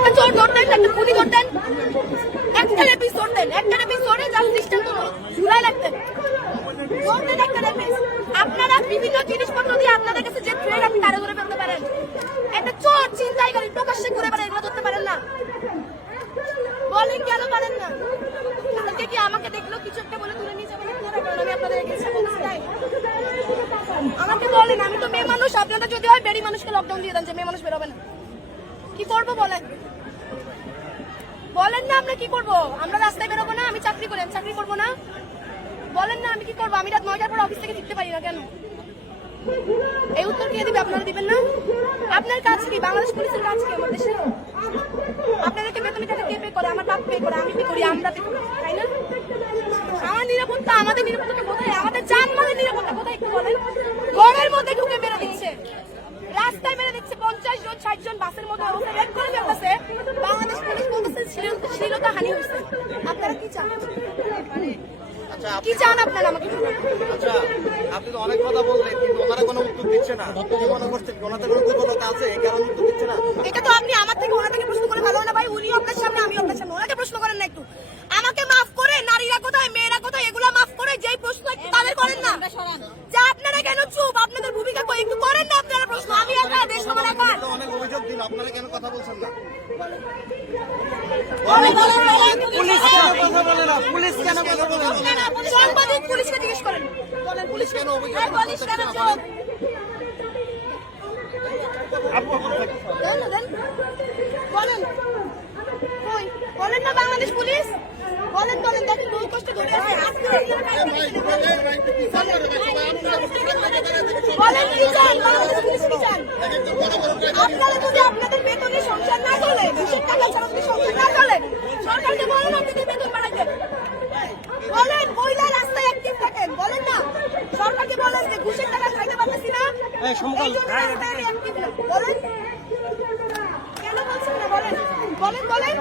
একটা চোর ধরতেন, একটা খুনি ধরতেন, একটা রেপিস ধরতেন, একটা রেপিস ধরে জাস্টিসটা তো ঝুলাই রাখতেন, ধরতেন একটা রেপিস। আপনারা বিভিন্ন জিনিসপত্র দিয়ে আপনাদের কাছে যে থ্রেড আপনি তারা ধরে ফেলতে পারেন। একটা চোর ছিনতাইকারী প্রকাশ্যে ঘুরে বেড়ায়, এগুলো ধরতে পারেন না? বলেন কেন পারেন না? কালকে কি আমাকে দেখলো কিছু একটা বলে তুলে নিয়ে যাবেন আপনারা? কারণ আমি আপনাদের এগেইনস্টে বলছি তাই। আমাকে বলেন, আমি তো মেয়ে মানুষ, আপনাদের যদি হয় বেরি মানুষকে লকডাউন দিয়ে দেন যে মেয়ে মানুষ বেরোবে না, কি করবো বলেন? বলেন না আমরা কি করবো? আমরা রাস্তায় বেরোবো না? আমি চাকরি করি, আমি চাকরি করবো না? বলেন না আমি কি করবো? আমি রাত 9টার পর অফিস থেকে ফিরতে পারি না কেন? এই উত্তর কে দিবে? আপনারা দিবেন না? আপনার কাজ কি? বাংলাদেশ পুলিশের কাজ কি আমার দেশে? আপনাদেরকে বেতনের টাকা কে পে করে? আমার বাপ পে করে, আমি পে করি, আমরা পে করি, তাই না? আমার নিরাপত্তা, আমাদের নিরাপত্তা কোথায়? আমাদের জানমালের নিরাপত্তা কোথায় একটু বলেন? ঘরের মধ্যে ঢুকে মেরে দিচ্ছে, রাস্তায় মেরে দিচ্ছে, 50 জন 60 জন বাসের মধ্যে অবস্থা রেড করে ফেলতেছে। বাংলাদেশ পুলিশ বলতেছে শ্লীলতা হানি হয়েছে। আপনারা কি চান? কি চান আপনারা আমাকে? আচ্ছা, আপনি তো অনেক কথা বললেন কিন্তু ওনারা কোনো উত্তর দিচ্ছে না। কি মনে করছেন ওনাদের কোনো দুর্বলতা আছে এই কারণে উত্তর দিচ্ছে না? এটা তো আপনি আমার থেকে ওনার থেকে প্রশ্ন করে ভালো না ভাই। উনি আপনার সামনে, আমি আপনার সামনে, ওনাকে প্রশ্ন করেন না একটু। আমাকে মাফ করে, নারীরা কোথায়, মেয়েরা কোথায়, এগুলো মাফ করে যেই প্রশ্ন একটু তাদের করেন না। যা আপনারা কেন চুপ? আপনাদের ভূমিকা কই একটু করেন না আপনারা প্রশ্ন। আমি একা, দেশ সবার একা। অনেক অভিযোগ দিন, আপনারা কেন কথা বলছেন না? পুলিশ কেন কথা বলে না? পুলিশ কেন কথা বলে না? সাংবাদিক পুলিশকে জিজ্ঞেস করেন। বলেন পুলিশ কেন অভিযোগ? পুলিশ কেন চুপ? বলেন কই? বলেন না বাংলাদেশ পুলিশ? বলেন বলেন, দেখেন বহু কষ্ট ধরে আছে। বলেন কি চান? বাংলাদেশ পুলিশ কি চান? আপনারা যদি আপনাদের বেতনে সংসার না চলে, ঘুষের টাকা ছাড়া যদি সংসার না চলে, সরকারকে বলেন আপনাদের বেতন বাড়াইতে। বলেন মহিলা রাস্তায় অ্যাক্টিভ থাকেন, বলেন না সরকারকে বলেন যে ঘুষের টাকা খাইতে পারতেছি না, এই জন্য রাস্তায় অ্যাক্টিভ না। বলেন কেন বলছেন না? বলেন বলেন বলেন।